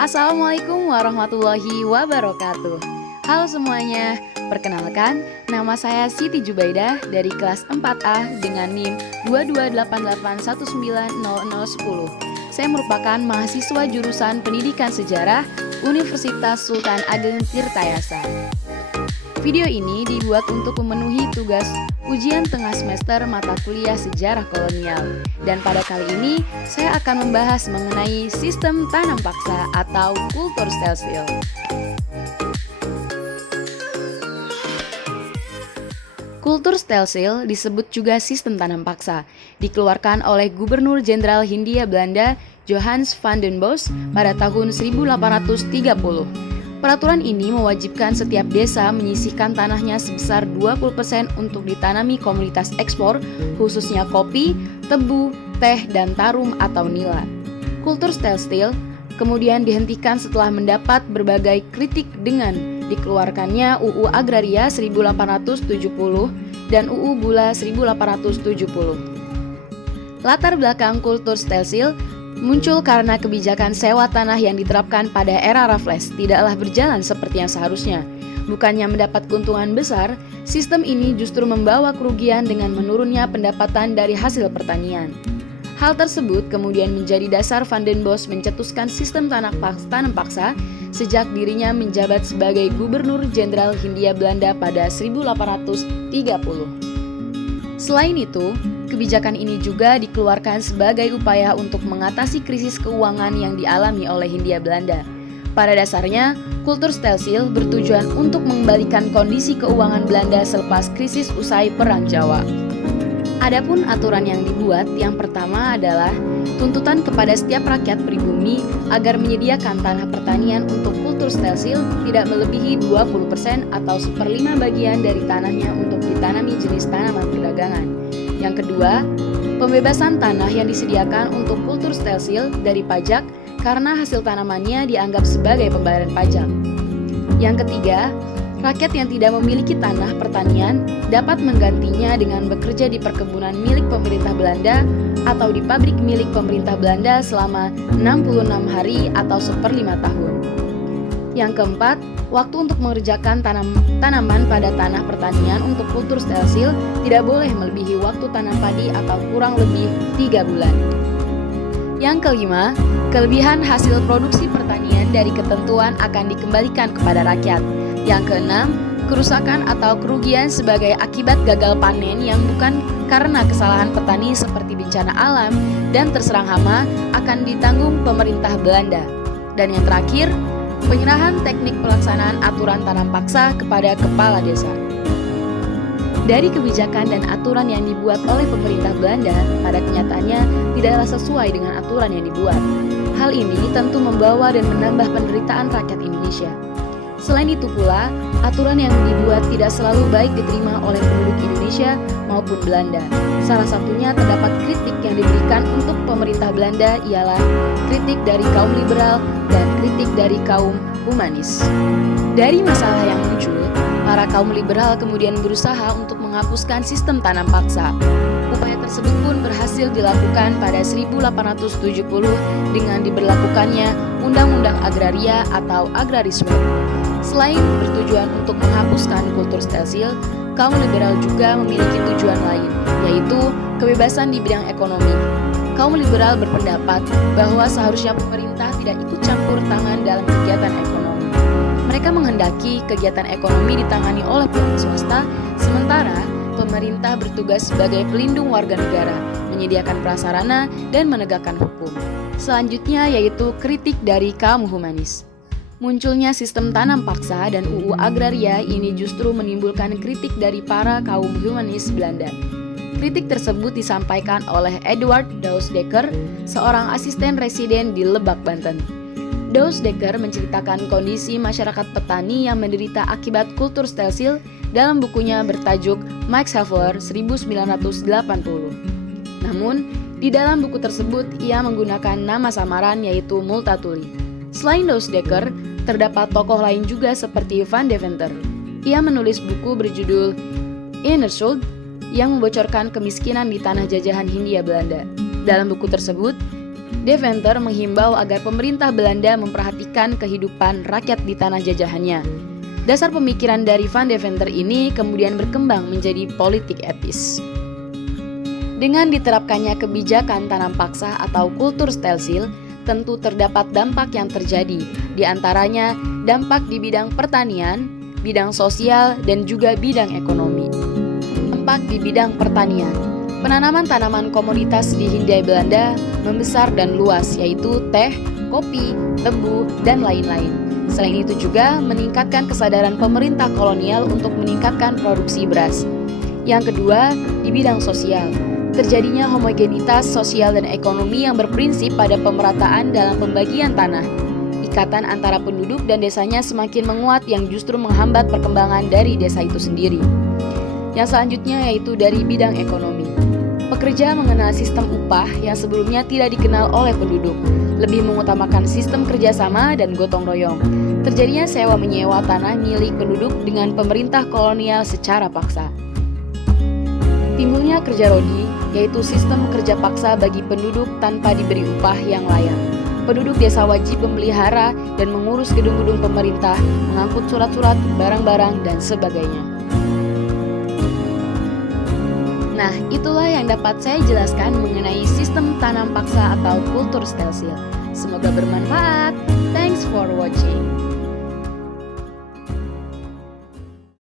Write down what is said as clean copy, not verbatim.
Assalamualaikum warahmatullahi wabarakatuh. Halo semuanya, perkenalkan nama saya Siti Jubaidah dari kelas 4A dengan NIM 2288190010. Saya merupakan mahasiswa jurusan Pendidikan Sejarah Universitas Sultan Ageng Tirtayasa. Video ini dibuat untuk memenuhi tugas ujian tengah semester mata kuliah sejarah kolonial. Dan pada kali ini, saya akan membahas mengenai sistem tanam paksa atau kultur Stelsil. Kultur Stelsil disebut juga sistem tanam paksa, dikeluarkan oleh Gubernur Jenderal Hindia Belanda Johannes van den Bos pada tahun 1830. Peraturan ini mewajibkan setiap desa menyisihkan tanahnya sebesar 20% untuk ditanami komoditas ekspor, khususnya kopi, tebu, teh, dan tarum atau nila. Kultur Stelsil kemudian dihentikan setelah mendapat berbagai kritik dengan dikeluarkannya UU Agraria 1870 dan UU Gula 1870. Latar belakang kultur Stelsil muncul karena kebijakan sewa tanah yang diterapkan pada era Raffles tidaklah berjalan seperti yang seharusnya. Bukannya mendapat keuntungan besar, sistem ini justru membawa kerugian dengan menurunnya pendapatan dari hasil pertanian. Hal tersebut kemudian menjadi dasar Van den Bos mencetuskan sistem tanam paksa sejak dirinya menjabat sebagai Gubernur Jenderal Hindia Belanda pada 1830. Selain itu, kebijakan ini juga dikeluarkan sebagai upaya untuk mengatasi krisis keuangan yang dialami oleh Hindia Belanda. Pada dasarnya, kultur Stelsil bertujuan untuk mengembalikan kondisi keuangan Belanda selepas krisis usai Perang Jawa. Adapun aturan yang dibuat, yang pertama adalah tuntutan kepada setiap rakyat pribumi agar menyediakan tanah pertanian untuk kultur Stelsil tidak melebihi 20% atau 1/5 bagian dari tanahnya untuk ditanami jenis tanaman perdagangan. Yang kedua, pembebasan tanah yang disediakan untuk kultur Stelsil dari pajak karena hasil tanamannya dianggap sebagai pembayaran pajak. Yang ketiga, rakyat yang tidak memiliki tanah pertanian dapat menggantinya dengan bekerja di perkebunan milik pemerintah Belanda atau di pabrik milik pemerintah Belanda selama 66 hari atau 1/5 tahun. Yang keempat, waktu untuk mengerjakan tanaman pada tanah pertanian untuk kultur Stelsil tidak boleh melebihi waktu tanam padi atau kurang lebih 3 bulan. Yang kelima, kelebihan hasil produksi pertanian dari ketentuan akan dikembalikan kepada rakyat. Yang keenam, kerusakan atau kerugian sebagai akibat gagal panen yang bukan karena kesalahan petani seperti bencana alam dan terserang hama akan ditanggung pemerintah Belanda. Dan yang terakhir, penyerahan teknik pelaksanaan aturan tanam paksa kepada kepala desa. Dari kebijakan dan aturan yang dibuat oleh pemerintah Belanda, pada kenyataannya tidaklah sesuai dengan aturan yang dibuat. Hal ini tentu membawa dan menambah penderitaan rakyat Indonesia. Selain itu pula, aturan yang dibuat tidak selalu baik diterima oleh penduduk Indonesia maupun Belanda. Salah satunya terdapat kritik yang diberikan untuk pemerintah Belanda ialah kritik dari kaum liberal dan kritik dari kaum humanis. Dari masalah yang muncul, para kaum liberal kemudian berusaha untuk menghapuskan sistem tanam paksa. Upaya tersebut pun berhasil dilakukan pada 1870 dengan diberlakukannya Undang-Undang Agraria atau Agrarisme. Selain bertujuan untuk menghapuskan kultur Stelsil, kaum liberal juga memiliki tujuan lain, yaitu kebebasan di bidang ekonomi. Kaum liberal berpendapat bahwa seharusnya pemerintah tidak ikut campur tangan dalam kegiatan ekonomi. Mereka menghendaki kegiatan ekonomi ditangani oleh pihak swasta, sementara pemerintah bertugas sebagai pelindung warga negara, menyediakan prasarana, dan menegakkan hukum. Selanjutnya yaitu kritik dari kaum humanis. Munculnya sistem tanam paksa dan UU Agraria ini justru menimbulkan kritik dari para kaum humanis Belanda. Kritik tersebut disampaikan oleh Edward Dousdekker, seorang asisten residen di Lebak, Banten. Dousdekker menceritakan kondisi masyarakat petani yang menderita akibat kultur Stelsil dalam bukunya bertajuk Max Havelaar 1980. Namun, di dalam buku tersebut ia menggunakan nama samaran yaitu Multatuli. Selain Dousdekker, terdapat tokoh lain juga seperti Van Deventer. Ia menulis buku berjudul Inner Schuld yang membocorkan kemiskinan di tanah jajahan Hindia Belanda. Dalam buku tersebut, Deventer menghimbau agar pemerintah Belanda memperhatikan kehidupan rakyat di tanah jajahannya. Dasar pemikiran dari Van Deventer ini kemudian berkembang menjadi politik etis. Dengan diterapkannya kebijakan tanam paksa atau kultur Stelsel, tentu terdapat dampak yang terjadi, di antaranya dampak di bidang pertanian, bidang sosial, dan juga bidang ekonomi. Dampak di bidang pertanian. Penanaman tanaman komoditas di Hindia Belanda membesar dan luas, yaitu teh, kopi, tebu, dan lain-lain. Selain itu juga meningkatkan kesadaran pemerintah kolonial untuk meningkatkan produksi beras. Yang kedua, di bidang sosial. Terjadinya homogenitas sosial dan ekonomi yang berprinsip pada pemerataan dalam pembagian tanah. Ikatan antara penduduk dan desanya semakin menguat yang justru menghambat perkembangan dari desa itu sendiri. Yang selanjutnya yaitu dari bidang ekonomi. Pekerja mengenal sistem upah yang sebelumnya tidak dikenal oleh penduduk, lebih mengutamakan sistem kerjasama dan gotong royong. Terjadinya sewa-menyewa tanah milik penduduk dengan pemerintah kolonial secara paksa. Timbulnya kerja rodi, yaitu sistem kerja paksa bagi penduduk tanpa diberi upah yang layak. Penduduk desa wajib memelihara dan mengurus gedung-gedung pemerintah, mengangkut surat-surat, barang-barang, dan sebagainya. Nah, itulah yang dapat saya jelaskan mengenai sistem tanam paksa atau kultur Stelsel. Semoga bermanfaat. Thanks for watching.